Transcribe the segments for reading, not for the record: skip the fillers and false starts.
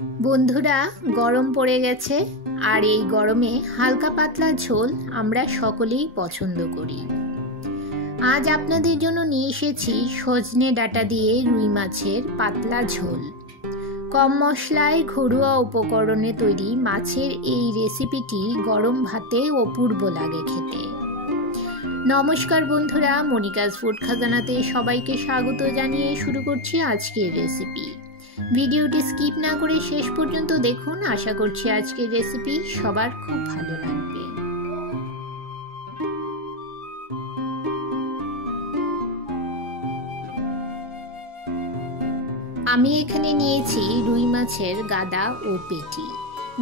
বন্ধুরা, গরম পড়ে গেছে আর এই গরমে হালকা পাতলা ঝোল আমরা সকলেই পছন্দ করি। আজ আপনাদের জন্য নিয়ে এসেছি সজনে ডাঁটা দিয়ে রুই মাছের পাতলা ঝোল। কম মশলায় ঘরোয়া উপকরণে তৈরি মাছের এই রেসিপিটি গরম ভাতে অপূর্ব লাগে খেতে। নমস্কার বন্ধুরা, মনিকাস ফুড খাজানাতে সবাইকে স্বাগত জানিয়ে শুরু করছি আজকের রেসিপি। ভিডিওটি স্কিপ না করে শেষ পর্যন্ত দেখুন। আশা করছি আজকের রেসিপি সবার খুব ভালো লাগবে। আমি এখানে নিয়েছি রুই মাছের গাদা ও পেটি।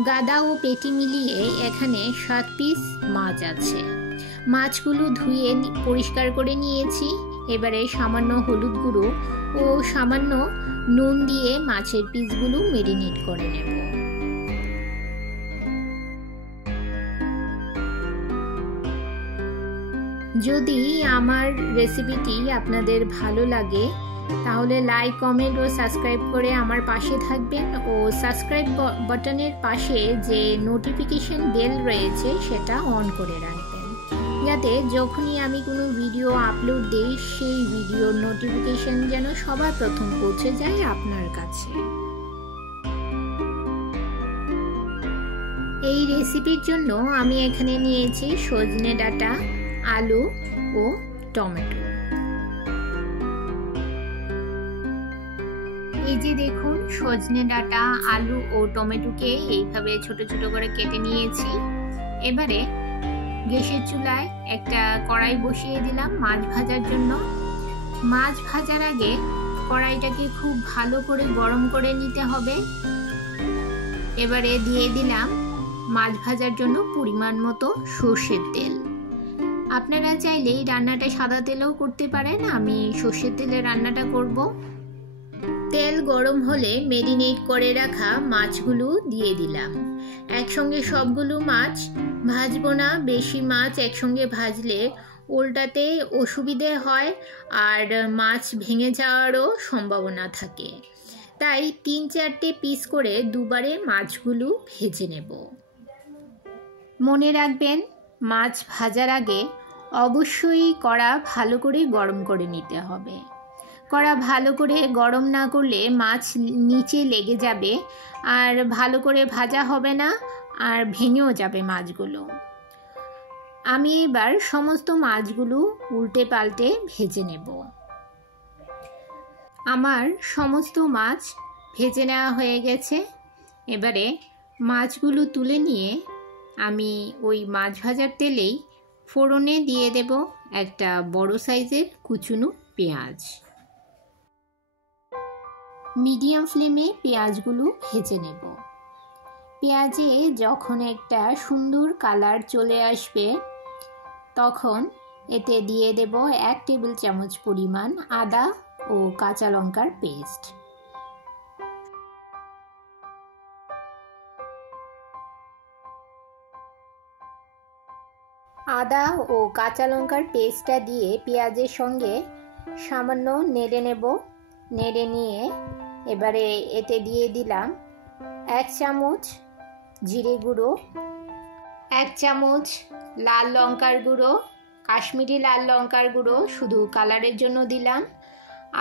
গাদা ও পেটি মিলিয়ে এখানে 7 পিস মাছ আছে। মাছগুলো ধুয়ে পরিষ্কার করে নিয়েছি। এবারে সামান্য হলুদ গুঁড়ো ও সামান্য নুন দিয়ে মাছের পিসগুলো মেরিনেট করে নেব। যদি আমার রেসিপিটি আপনাদের ভালো লাগে তাহলে লাইক, কমেন্ট ও সাবস্ক্রাইব করে আমার পাশে থাকবেন ও সাবস্ক্রাইব বাটনের পাশে যে নোটিফিকেশন বেল রয়েছে সেটা অন করে রাখবেন, যাতে যখনই আমি কোনো ভিডিও আপলোড দিই সেই ভিডিওর নোটিফিকেশন যেন সবার প্রথম পৌঁছে যায় আপনার কাছে। এই রেসিপির জন্য আমি এখানে নিয়েছি সজনে ডাঁটা, আলু ও টমেটো। এই যে দেখুন, সজনে ডাঁটা, আলু ও টমেটোকে এইভাবে ছোট ছোট করে কেটে নিয়েছি। এবারে গ্যাসের চুলায় একটা কড়াই বসিয়ে দিলাম মাছ ভাজার জন্য। মাছ ভাজার আগে কড়াইটাকে খুব ভালো করে গরম করে নিতে হবে। এবারে দিয়ে দিলাম মাছ ভাজার জন্য পরিমাণ মতো সর্ষের তেল। আপনারা চাইলে এই রান্নাটা সাদা তেলেও করতে পারেন, আমি সর্ষের তেলে রান্নাটা করব। তেল গরম হলে মেরিনেট করে রাখা মাছগুলো দিয়ে দিলাম। একসঙ্গে সবগুলো মাছ ভাজবো না, বেশি মাছ একসঙ্গে ভাজলে উল্টাতে অসুবিধে হয় আর মাছ ভেঙে যাওয়ারও সম্ভাবনা থাকে। তাই 3-4টে পিস করে দুবারে মাছগুলো ভেজে নেব। মনে রাখবেন, মাছ ভাজার আগে অবশ্যই কড়া ভালো করে গরম করে নিতে হবে। কড়া ভালো করে গরম না করলে মাছ নিচে লেগে যাবে আর ভালো করে ভাজা হবে না আর ভেঙেও যাবে মাছগুলো। আমি এবার সমস্ত মাছগুলো উল্টে পাল্টে ভেজে নেব। আমার সমস্ত মাছ ভেজে নেওয়া হয়ে গেছে। এবারে মাছগুলো তুলে নিয়ে আমি ওই মাছ ভাজার তেলেই ফোড়নে দিয়ে দেব একটা বড় সাইজের কুচুনো পেঁয়াজ। মিডিয়াম ফ্লেমে পেঁয়াজগুলো ভেজে নেব। পেঁয়াজে যখন একটা সুন্দর কালার চলে আসবে তখন এতে দিয়ে দেব 1 টেবিল চামচ পরিমাণ আদা ও কাঁচা লঙ্কার পেস্ট। আদা ও কাঁচা লঙ্কার পেস্টটা দিয়ে পেঁয়াজের সঙ্গে সামান্য নেড়ে নেব। নেড়ে নিয়ে এবারে এতে দিয়ে দিলাম 1 চামচ জিরে গুঁড়ো, 1 চামচ লাল লঙ্কার গুঁড়ো, কাশ্মীরি লাল লঙ্কার গুঁড়ো শুধু কালারের জন্য দিলাম,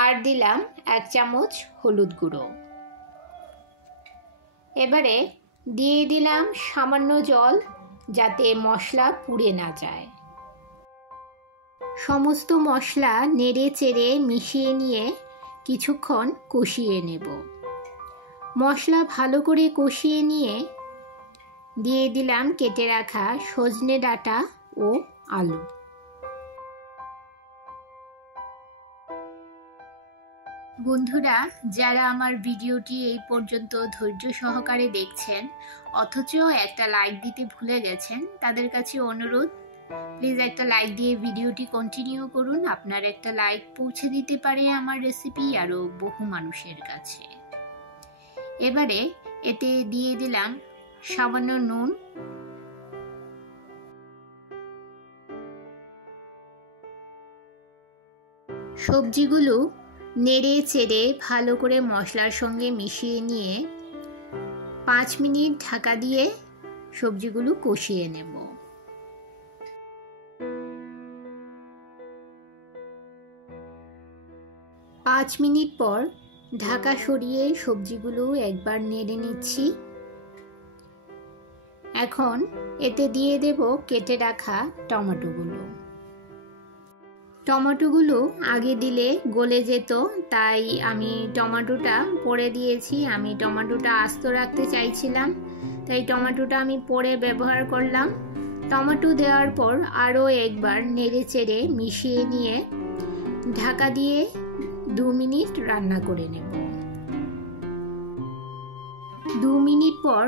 আর দিলাম 1 চামচ হলুদ গুঁড়ো। এবারে দিয়ে দিলাম সামান্য জল, যাতে মশলা পুড়ে না যায়। সমস্ত মশলা নেড়ে চেড়ে মিশিয়ে নিয়ে কিছুক্ষণ কষিয়ে নেব। মশলা ভালো করে কষিয়ে নিয়ে দিয়ে দিলাম কেটে রাখা সজনে ডাঁটা ও আলু। বন্ধুরা, যারা আমার ভিডিওটি এই পর্যন্ত ধৈর্য সহকারে দেখছেন অথচ একটা লাইক দিতে ভুলে গেছেন, তাদের কাছে অনুরোধ, প্লিজ একটা লাইক দিয়ে ভিডিওটি কন্টিনিউ করুন। আপনার একটা লাইক পৌঁছে দিতে পারে আমার রেসিপি আরও বহু মানুষের কাছে। এবারে এতে দিয়ে দিলাম সামান্য নুন, সবজিগুলো নেড়ে চেড়ে ভালো করে মশলার সঙ্গে মিশিয়ে নিয়ে 5 মিনিট ঢাকা দিয়ে সবজিগুলো কষিয়ে নেব। পাঁচ মিনিট পর ঢাকা সরিয়ে সবজিগুলো একবার নেড়ে নিচ্ছি। এখন এতে দিয়ে দেব কেটে রাখা টমেটোগুলো। টমেটোগুলো আগে দিলে গলে যেত, তাই আমি টমেটোটা পরে দিয়েছি। আমি টমেটোটা আস্ত রাখতে চাইছিলাম, তাই টমেটোটা আমি পরে ব্যবহার করলাম। টমেটো দেওয়ার পর আরও একবার নেড়ে চেড়ে মিশিয়ে নিয়ে ঢাকা দিয়ে 2 মিনিট রান্না করে নেব। 2 মিনিট পর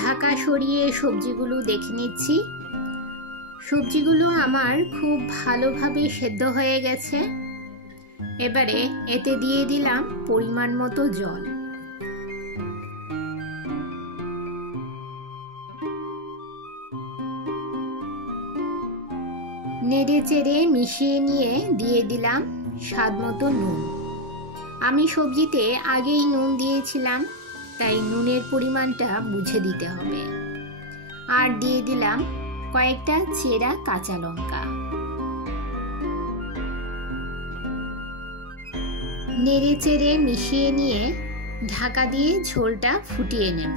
ঢাকা সরিয়ে সবজিগুলো দেখে নিচ্ছি। সবজিগুলো আমার খুব ভালোভাবে সেদ্ধ হয়ে গেছে। এবারে এতে দিয়ে দিলাম পরিমাণ মতো জল। নেড়ে চেড়ে মিশিয়ে নিয়ে দিয়ে দিলাম স্বাদ মতো নুন। আমি সবজিতে আগেই নুন দিয়েছিলাম, তাই নুনের পরিমাণটা বুঝে দিতে হবে। আর দিয়ে দিলাম কয়েকটা চেরা কাঁচা লঙ্কা। নেড়ে চেড়ে মিশিয়ে নিয়ে ঢাকা দিয়ে ঝোলটা ফুটিয়ে নেব।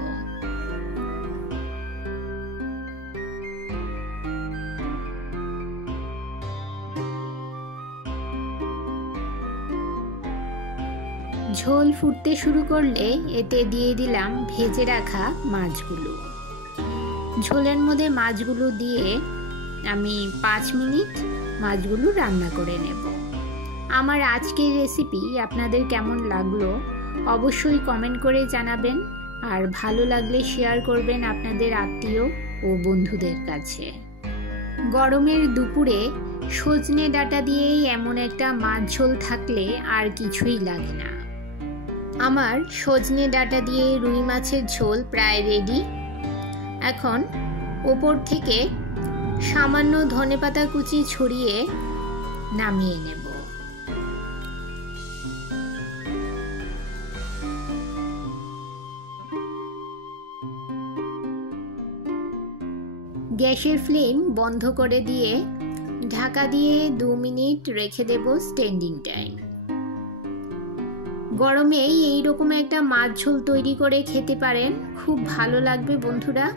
ঝোল ফুটতে শুরু করলে এতে দিয়ে দিলাম ভেজে রাখা মাছগুলো। ঝোলের মধ্যে মাছগুলো দিয়ে আমি 5 মিনিট মাছগুলো রান্না করে নেব। আমার আজকের রেসিপি আপনাদের কেমন লাগলো অবশ্যই কমেন্ট করে জানাবেন, আর ভালো লাগলে শেয়ার করবেন আপনাদের আত্মীয় ও বন্ধুদের কাছে। গরমের দুপুরে সজনে ডাঁটা দিয়েই এমন একটা মাছ ঝোল থাকলে আর কিছুই লাগে না। আমার সজনে ডাঁটা দিয়ে রুই মাছের ঝোল প্রায় রেডি। এখন ওপর থেকে সামান্য ধনেপাতা কুচি ছড়িয়ে নামিয়ে নেব। গ্যাসের ফ্লেম বন্ধ করে দিয়ে ঢাকা দিয়ে 2 মিনিট রেখে দেব স্ট্যান্ডিং টাইম। গরমে এইরকম একটা মাছ ঝোল তৈরি করে খেতে পারেন, খুব ভালো লাগবে বন্ধুরা।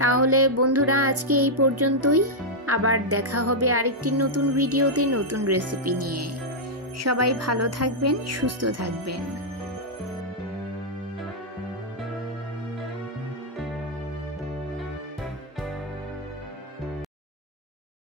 তাহলে বন্ধুরা আজকে এই পর্যন্তই। আবার দেখা হবে আরেকটি নতুন ভিডিওতে নতুন রেসিপি নিয়ে। সবাই ভালো থাকবেন, সুস্থ থাকবেন।